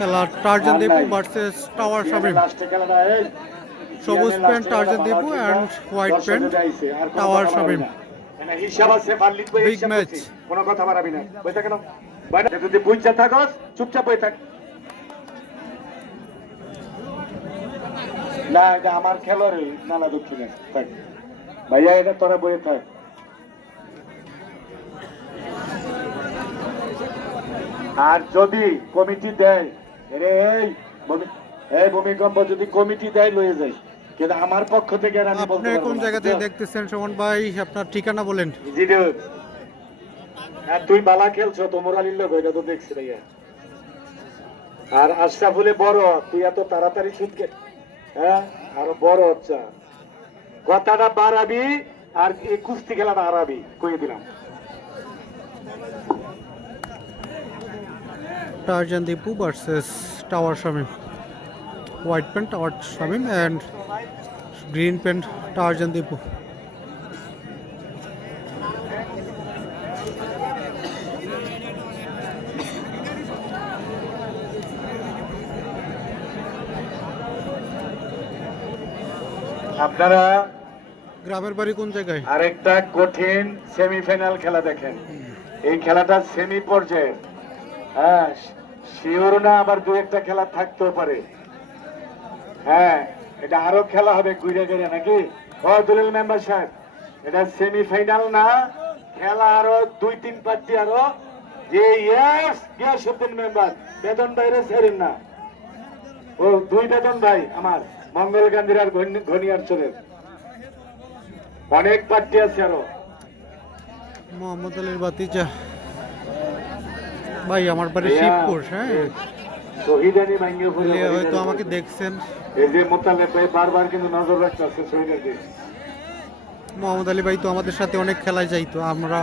খেলা Tarzan Dipu versus tower Shamim. সবুজ pant Tarzan Dipu and white pant tower Shamim. হিসাব আছে মালিক বই বিগ হিসাব ম্যাচ। আছে কোনো কথা বাড়াবি না বই থাক না ভাই না যদি বুঝছা থাকস চুপচাপ বই থাক না এটা আমার খেলোয়াড় নালা দক্ষিণে থাক ভাইয়া এটা তোরা বইয়ে থাক আর যদি কমিটি দেয় রে এই ভূমিকম্প যদি কমিটি দেয় লয়ে যায় কিন্তু আমার পক্ষ থেকে আর আমি বলতে আপনি পারবো কোন না। জায়গা থেকে দেখতেছেন সুমন ভাই? আপনার ঠিকানা বলেন। জিরো আর তুই বালা খেলছো তোমর আলীর লোক এটা তো দেখছি ভাইয়া আর আশরাফুলে বড় তুই এত তাড়াতাড়ি ছুটকে হ্যাঁ আরো বড় হচ্ছে কথাটা বাড়াবি আর এই কুস্তি খেলাটা হারাবি কয়ে দিলাম Tarzan Dipu versus tower Shamim. White pant tower Shamim and green pant Tarzan Dipu. আপনারা গ্রামের বাড়ি কোন জায়গায়? আরেকটা কঠিন সেমিফাইনাল খেলা দেখেন এই খেলাটা সেমি পর্যায়ে হ্যাঁ শিওর না আবার দু একটা খেলা থাকতেও পারে হ্যাঁ এটা আরো খেলা হবে ঘুরে ঘুরে নাকি ও দলিল মেম্বার সাহেব এটা সেমিফাইনাল না খেলা আরো 2-3 পার্টি আরো যে গিয়াসউদ্দিন মেম্বার বেতন বাইরে ছেড়েন না ও দুই বেতন ভাই আমার মঙ্গল গান্ধীর আর ঘনিয়ার চলের অনেক পার্টি আছে আরো মোহাম্মদ আলীর বাতিজা ভাই আমার বাড়ি শিবপুর। হ্যাঁ শহীদানি ভাঙ্গে ফুলে হয়তো আমাকে দেখছেন। এই যে মোতালেব ভাই বারবার কিন্তু নজর রাখতেছে শহীদের মোহাম্মদ আলী ভাই তো আমাদের সাথে অনেক খেলায় যাইতো। আমরা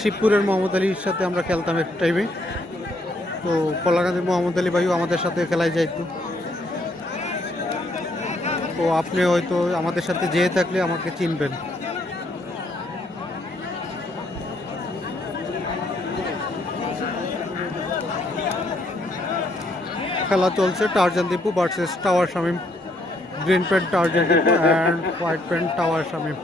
শিবপুরের মোহাম্মদ আলীর সাথে আমরা খেলতাম এক টাইমে। তো কলাকান্দির মোহাম্মদ আলী ভাইও আমাদের সাথে খেলায় যাইতো। তো আপনি হয়তো আমাদের সাথে যেয়ে থাকলে আমাকে চিনবেন। খেলা চলছে Tarzan Dipu versus tower Shamim. Green pant Tarzan Dipu and white pant tower Shamim.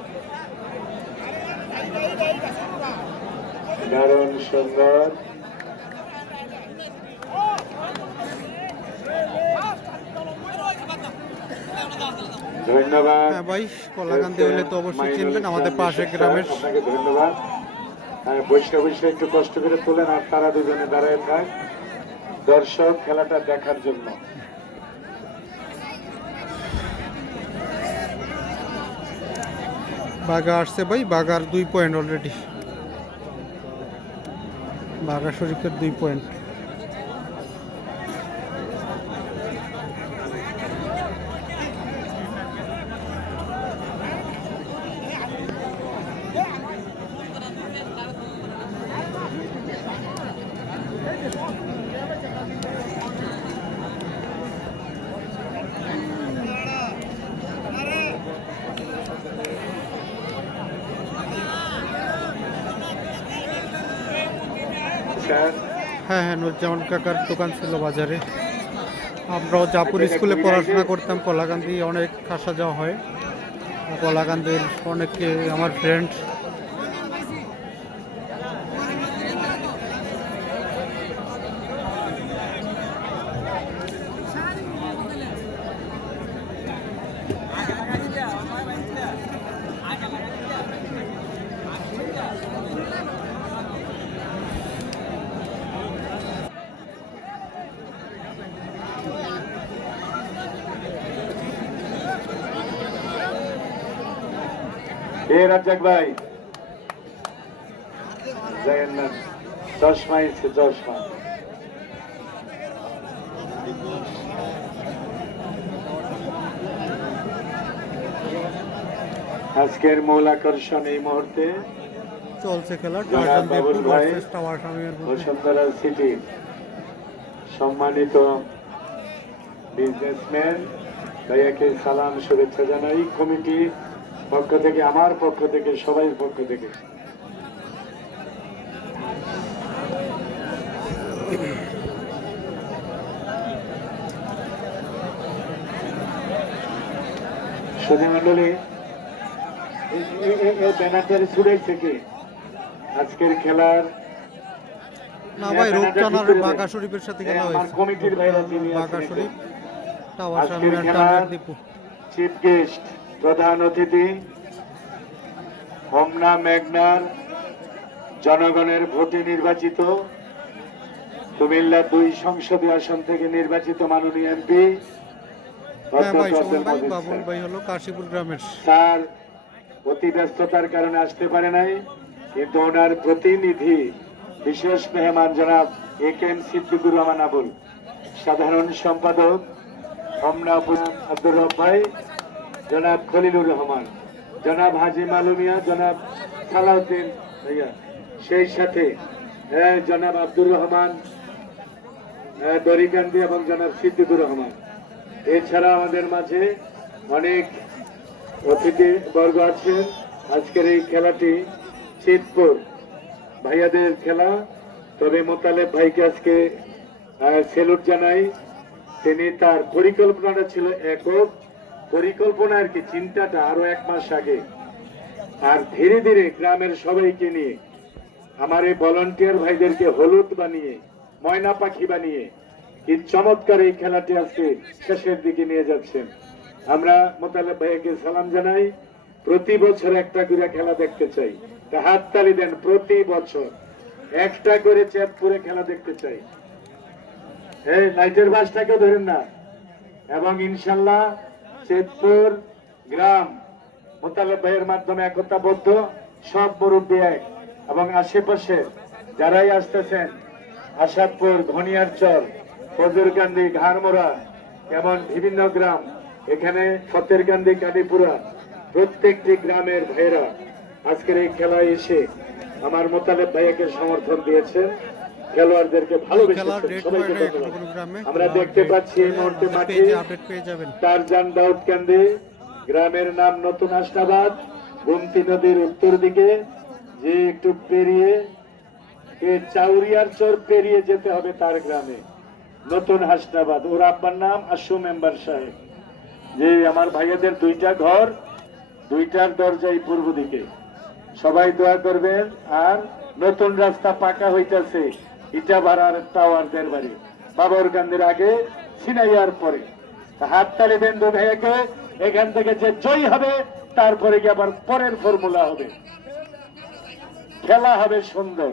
দারুণ সুন্দর ধন্যবাদ। হ্যাঁ ভাই কলাকান্দি হলে তো অবশ্যই চিনবেন, আমাদের পাশে গ্রামের। আপনাকে ধন্যবাদ। বসে বসে একটু কষ্ট করে তোলেন আর তারা দুজনে দাঁড়ায় থাক দর্শক খেলাটা দেখার জন্য। বাঘা আসছে ভাই, বাঘার 2 পয়েন্ট অলরেডি। বাঘা শরীফের 2 পয়েন্ট। হ্যাঁ হ্যাঁ নুরজামান কাকার দোকান ছিল বাজারে। আমরাও জাপুর স্কুলে পড়াশোনা করতাম। কলাকান্দি অনেক আসা যাওয়া হয়। কলাকান্দির অনেকে আমার ফ্রেন্ড। রাজ্জাক ভাই যাইয়েন না, চশমা এসে চশমা। আজকের মূল আকর্ষণ এই মুহূর্তে চলছে খেলা বাবুল ভাই বসুন্ধরা সিটি সম্মানিত বিজনেসম্যান ভাইয়াকে সালাম শুভেচ্ছা জানাই কমিটি পক্ষ থেকে, আমার পক্ষ থেকে, সবাই পক্ষ থেকে। সুধীমণ্ডলী ব্যানারটারে ছুড়াইছে কি আজকের খেলার? না ভাই, রূপচাঁদার বাঘা শরীফের সাথে খেলা আমার হয়েছে। কমিটির ভাইরা যিনি বাঘা আছেন শরীফ টাওয়ার আজকের সামনে খেলার দীপু। চিফ গেস্ট প্রধান অতিথি হোমনা মেঘনার জনগণের ভোটে নির্বাচিত কুমিল্লা 2 সংসদীয় আসন থেকে নির্বাচিত মাননীয় এমপি হ্যাঁ ভাই, সুমন ভাই, বাবুল ভাই হলো কাশীপুর গ্রামের। স্যার অতি ব্যস্ততার কারণে আসতে পারে নাই, কিন্তু ওনার প্রতিনিধি বিশেষ মেহমান জনাব AK সিদ্দিকুর রহমান আবুল, সাধারণ সম্পাদক হোমনা আব্দুর রব ভাই, জনাব খলিলুর রহমান, জনাব হাজি মালুমিয়া, জনাব সালাউদ্দিন ভাইয়া, সেই সাথে জনাব আব্দুর রহমান দরিকান্দি এবং জনাব সিদ্দিকুর রহমান। এছাড়া আমাদের মাঝে অনেক অতিথি বর্গ আছেন। আজকের এই খেলাটি চিতপুর ভাইয়াদের খেলা, তবে মোতালেব ভাইকে আজকে সেলুট জানাই। তিনি তার পরিকল্পনাটা ছিল একক পরিকল্পনা, আর কি চিন্তাটা আরো 1 মাস আগে, আর ধীরে ধীরে গ্রামের সবাইকে নিয়ে আমার এই ভলান্টিয়ার ভাইদেরকে হলুদ বানিয়ে ময়না পাখি বানিয়ে কি চমৎকার এই খেলাটি আজকে শেষের দিকে নিয়ে যাচ্ছেন। আমরা মোতালেব ভাইকে সালাম জানাই। প্রতি বছর একটা করে খেলা দেখতে চাই, তা হাততালি দেন। প্রতি বছর একটা করে চেতপুরে খেলা দেখতে চাই। এই লাইটের বাসটাকে ধরেন না। এবং ইনশাল্লাহ চেতপুর গ্রাম মোতালেব ভাইয়ের মাধ্যমে একতাবদ্ধ, সব মুরব্বী এক, এবং আশেপাশে যারাই আসতেছেন আসাদপুর, ঘনিয়ারচর, ফজুরকান্দি, ঘাড়মোড়া, এমন বিভিন্ন গ্রাম, এখানে ফতেরকান্দি, কালীপুরা, প্রত্যেকটি গ্রামের ভাইরা আজকের এই খেলায় এসে আমার মোতালেব ভাইয়াকে সমর্থন দিয়েছে, খেলোয়াড়দেরকে ভালোবেসেছেন। সবাইকে ধন্যবাদ। আমরা দেখতে পাচ্ছি এই মুহূর্তে মাঠে টারজান দাউদকান্দি গ্রামের নাম নতুন হাসনাবাদ, গোমতী নদীর উত্তর দিকে, যে একটু পেরিয়ে চাউরিয়ার চর পেরিয়ে যেতে হবে তার গ্রামে নতুন হাসনাবাদ। ওর আব্বার নাম আশু মেম্বার সাহেব। যে আমার ভাইয়াদের 2টা ঘর, 2টার দরজাই পূর্ব দিকে। সবাই দোয়া করবেন। আর নতুন রাস্তা পাকা হইতেছে ইটা ভাড়ার টাওয়ারদের বাড়ি বাবরকান্দির আগে, সিনাইয়ার পরে। হাততালি দেন দু ভাইয়াকে। এখান থেকে যে জয়ী হবে তারপরে গিয়ে আবার পরের ফর্মুলা হবে, খেলা হবে সুন্দর।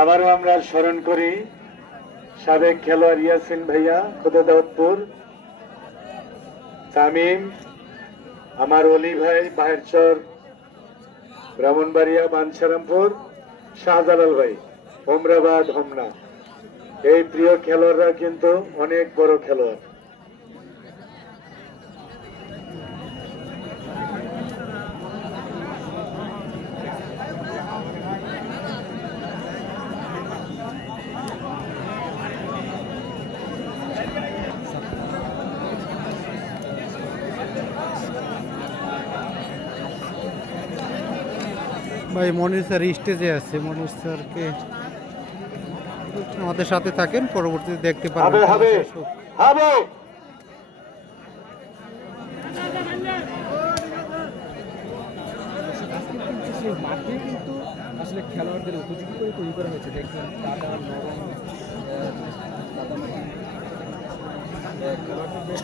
আবারও আমরা স্মরণ করি সাবেক খেলোয়াড় ইয়াসিন ভাইয়া, খুদাদাউদপুর, তামিম, আমার অলি ভাই বাহেরচর, ব্রাহ্মণবাড়িয়া, বাঞ্ছারামপুর, শাহজালাল ভাই, হোমরাবাদ, হোমনা। এই প্রিয় খেলোয়াড়রা কিন্তু অনেক বড় খেলোয়াড়। ভাই মনির স্যার স্টেজে আছে, মনির স্যারকে আমাদের সাথে থাকেন, পরবর্তীতে দেখতে পারবেন। হবে হবে মাঠে কিন্তু আসলে খেলোয়াড়দের উপযোগী করে তৈরি করা হয়েছে। দেখবেন কাদা নরম খেলোয়াড়দের বেশ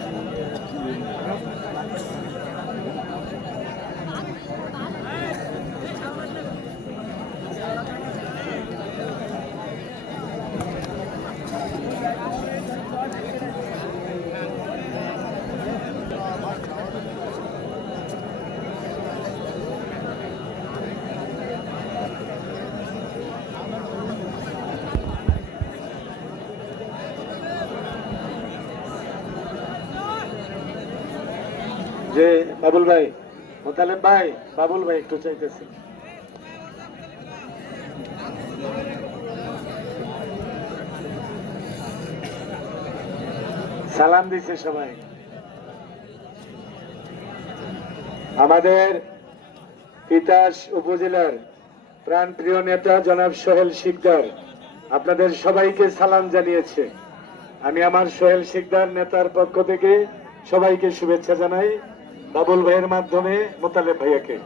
যে বাবুল ভাই, মোতালেব ভাই, বাবুল ভাই একটু চাইতেছি। সালাম দিছে সবাই। আমাদের তিতাস উপজেলার প্রাণপ্রিয় নেতা জনাব সোহেল শিকদার আপনাদের সবাইকে সালাম জানিয়েছে। আমি আমার সোহেল শিকদার নেতার পক্ষ থেকে সবাইকে শুভেচ্ছা জানাই, বাবুল ভাইয়ের মাধ্যমে মোতালেব ভাইয়াকে।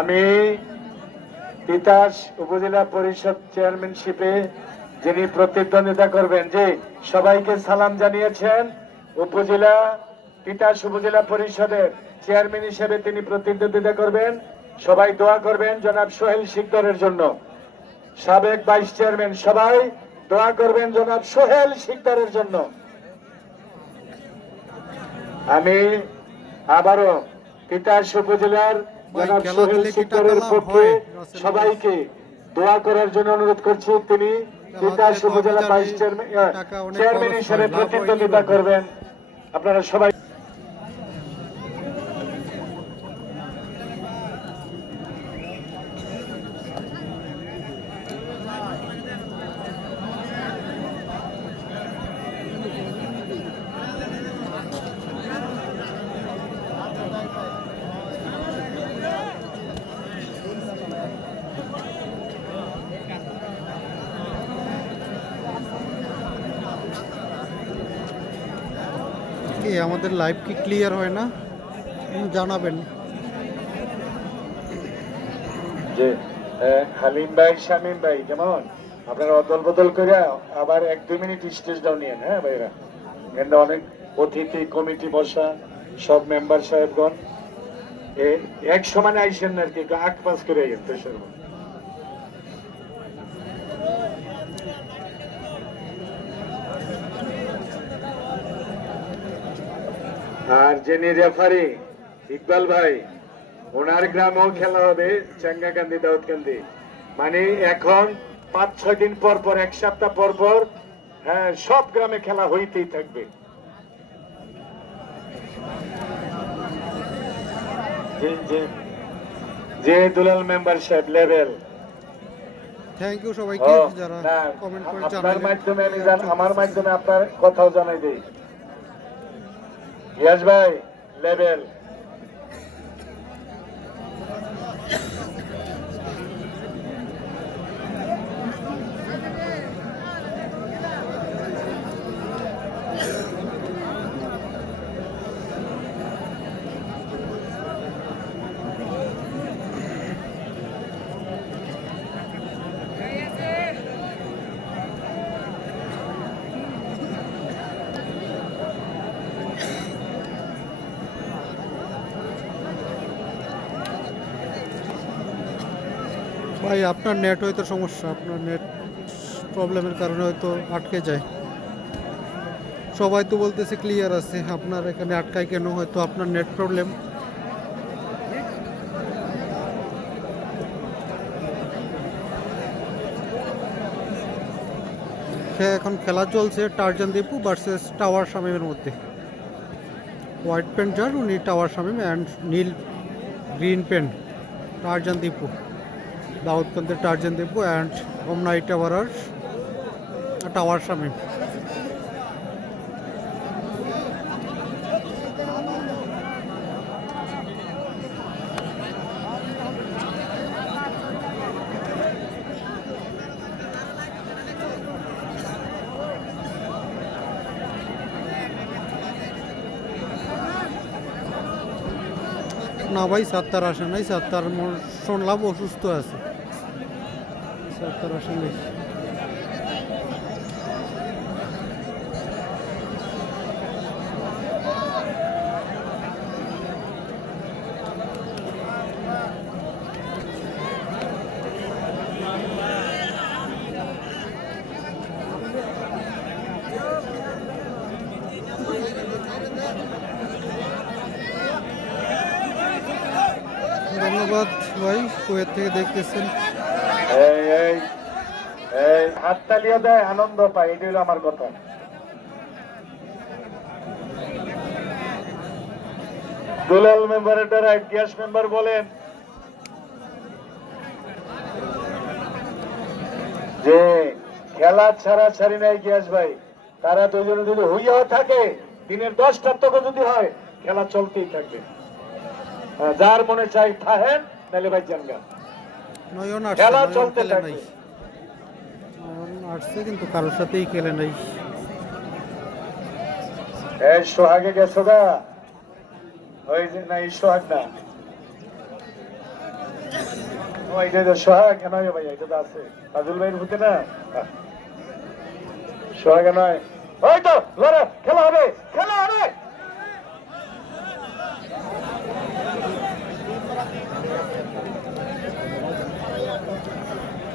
আমি তিতাস উপজেলা পরিষদ চেয়ারম্যানশিপে যিনি প্রতিদ্বন্দ্বিতা করবেন, যে সবাইকে সালাম জানিয়েছেন, উপজেলা তিতাস উপজেলা পরিষদের চেয়ারম্যান হিসেবে তিনি প্রতিদ্বন্দ্বিতা করবেন। সবাই দোয়া করবেন জনাব সোহেল শিকদারের জন্য। সাবেক ভাইস চেয়ারম্যান, সবাই দোয়া করবেন জনাব সোহেল শিকদারের জন্য। আমি আবারও তিতাস উপজেলার জনাব সোহেল শিকদারের পক্ষে সবাইকে দোয়া করার জন্য অনুরোধ করছি। তিনি তিতাস উপজেলা ভাইস চেয়ারম্যান হিসেবে প্রতিদ্বন্দ্বিতা করবেন। আপনারা সবাই কি আমাদের লাইভ কি ক্লিয়ার হয় না জানাবেন। যে হালিম ভাই, শামীম ভাই, যেমন আপনারা অদল বদল করে আবার 1-2 মিনিট স্টেজ ডাউন নিয়েন। হ্যাঁ ভাইরা, এখানে অনেক অতিথি কমিটি বসা, সব মেম্বার সাহেবগণ এক সমানে আইসেন না আর কি, আগ পাস করে গেন দেশের মধ্যে। আর যিনি রেফারি ইকবাল ভাই, ওনার গ্রামেও খেলা হবে, চাঙ্গাকান্দি দাউদকান্দি। মানে এখন 5-6 দিন পর পর, 1 সপ্তাহ পর পর, হ্যাঁ, সব গ্রামে খেলা হইতেই থাকবে। যে দুলাল মেম্বারশিপ লেভেল, থ্যাংক ইউ সবাইকে যারা কমেন্ট করে আপনার জানালেন। মাধ্যমে আমি আমার মাধ্যমে আপনার কথাও জানাই দিই। ইয়াস ভাই লেভেল, ভাই আপনার নেট হয়তো সমস্যা, আপনার নেট প্রবলেমের কারণে হয়তো আটকে যায়। সবাই তো বলতেছে ক্লিয়ার আছে, আপনার এখানে আটকায় কেন? হয়তো আপনার নেট প্রবলেম। এখন খেলা চলছে টারজান দীপু ভার্সেস টাওয়ার শামীমের মধ্যে। হোয়াইট প্যান্ট যার, উনি টাওয়ার শামীম, অ্যান্ড নীল গ্রিন প্যান্ট টারজান দীপু, দাউদকান্দির টারজান দীপু, অ্যান্ড হোমনাই টাওয়ার টাওয়ার শামীম। না ভাই, সাত্তার আসে নাই। সাত্তার শুনলাম অসুস্থ আছে, সাত্তার আসে নাই। কুয়েত থেকে দেখতেছেন। এই এই এই হাততালিও দেয়, আনন্দ পায়, এটাই হলো আমার কথা। দুলাল মেম্বারের দ্বারা গ্যাস মেম্বার বলেন যে খেলা ছাড়া ছাড়ি নাই গ্যাস ভাই, তারা দুজনে যদি হইয়াও থাকে দিনের 10টার তখন যদি হয় খেলা চলতেই থাকবে। যার মনে চাই থাহেন, নাহলে ভাই জানগা, নয়ন খেলা আসছে, নয়ন চলতে খেলে থাকবে। নাই। নয়ন আসছে কিন্তু কারোর সাথেই খেলে নাই। এই সোহাগে গেছো গা, ওই যে না এই সোহাগ না, ওইটা তো সোহাগ নয় ভাই, এটা তো আছে ফাজুল ভাইয়ের হতে না, সোহাগ নয়। ওই তো লড়া, খেলা হবে, খেলা হবে।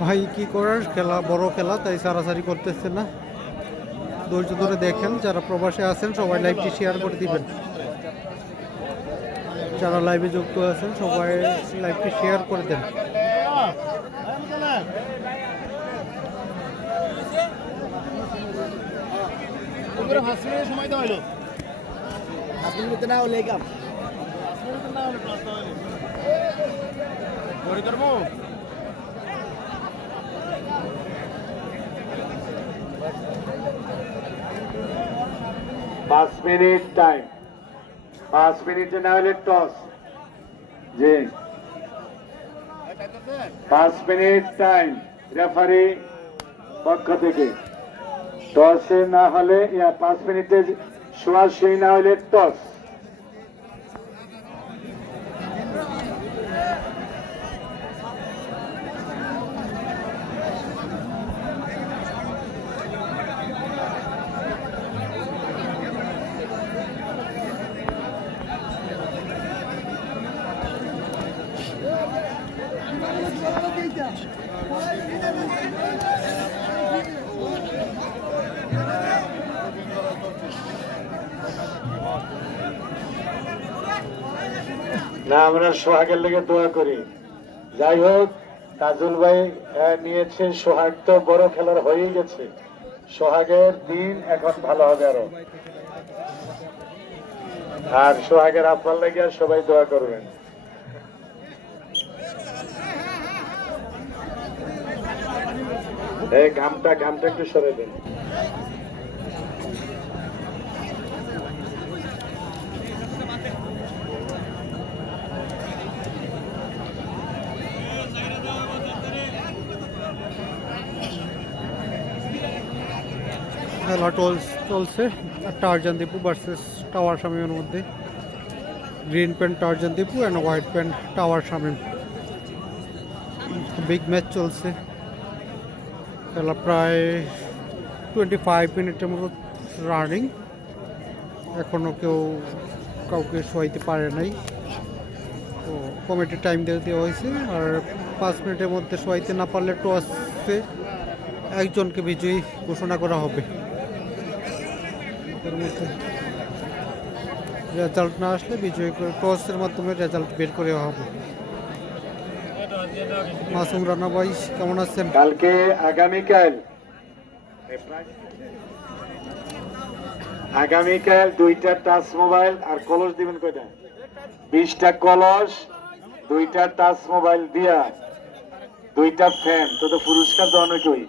ভাই কি করার, খেলা বড় খেলা, তাই সারাসারি করতেছে না। ধৈর্য ধরে দেখেন, যারা প্রবাসে আছেন সবাই লাইভটি শেয়ার করে দিবেন। যারা লাইভে যুক্ত আছেন সবাই লাইভটি শেয়ার করে দেন। সময় দেওয়া হলো না হলে কাম করবো। 5 মিনিট টাইম, 5 মিনিটে না হলে টস। জি 5 মিনিট টাইম রেফারি পক্ষ থেকে, টসে না হলে 5 মিনিটে সোয়াশি না হলে টস। না আমরা সোহাগের লেগে দোয়া করি। যাই হোক, তাজুল ভাই নিয়েছে, সোহাগ তো বড় খেলার হয়ে গেছে, সোহাগের দিন এখন ভালো হবে আরো। আর সোহাগের আপনার লেগে আর সবাই দোয়া করবেন। এই ঘামটা একটু সরে দিন। খেলা চলছে টারজান দীপু ভার্সেস টাওয়ার শামীমের মধ্যে। Green pant Tarzan Dipu and white pant tower Shamim. Big match চলছে, খেলা প্রায় 25 মিনিটের মতো রানিং। এখনও কাউকে শোয়াইতে পারে নাই, তো কমিটি টাইম দেওয়া হয়েছে। আর 5 মিনিটের মধ্যে শোয়াইতে না পারলে টসে একজনকে বিজয়ী ঘোষণা করা হবে। রেজাল্ট না আসলে বিজয়ী টসের মাধ্যমে রেজাল্ট বের করে হবে। মাসুম রানা ভাই কেমন আছেন? কালকে আগামীকাল 2টা টাচ মোবাইল আর কলস দিবেন কয়টা? 20টা কলস, 2টা টাচ মোবাইল দিয়া 2টা ফ্যান, তো পুরস্কার দেওয়া নয় কই।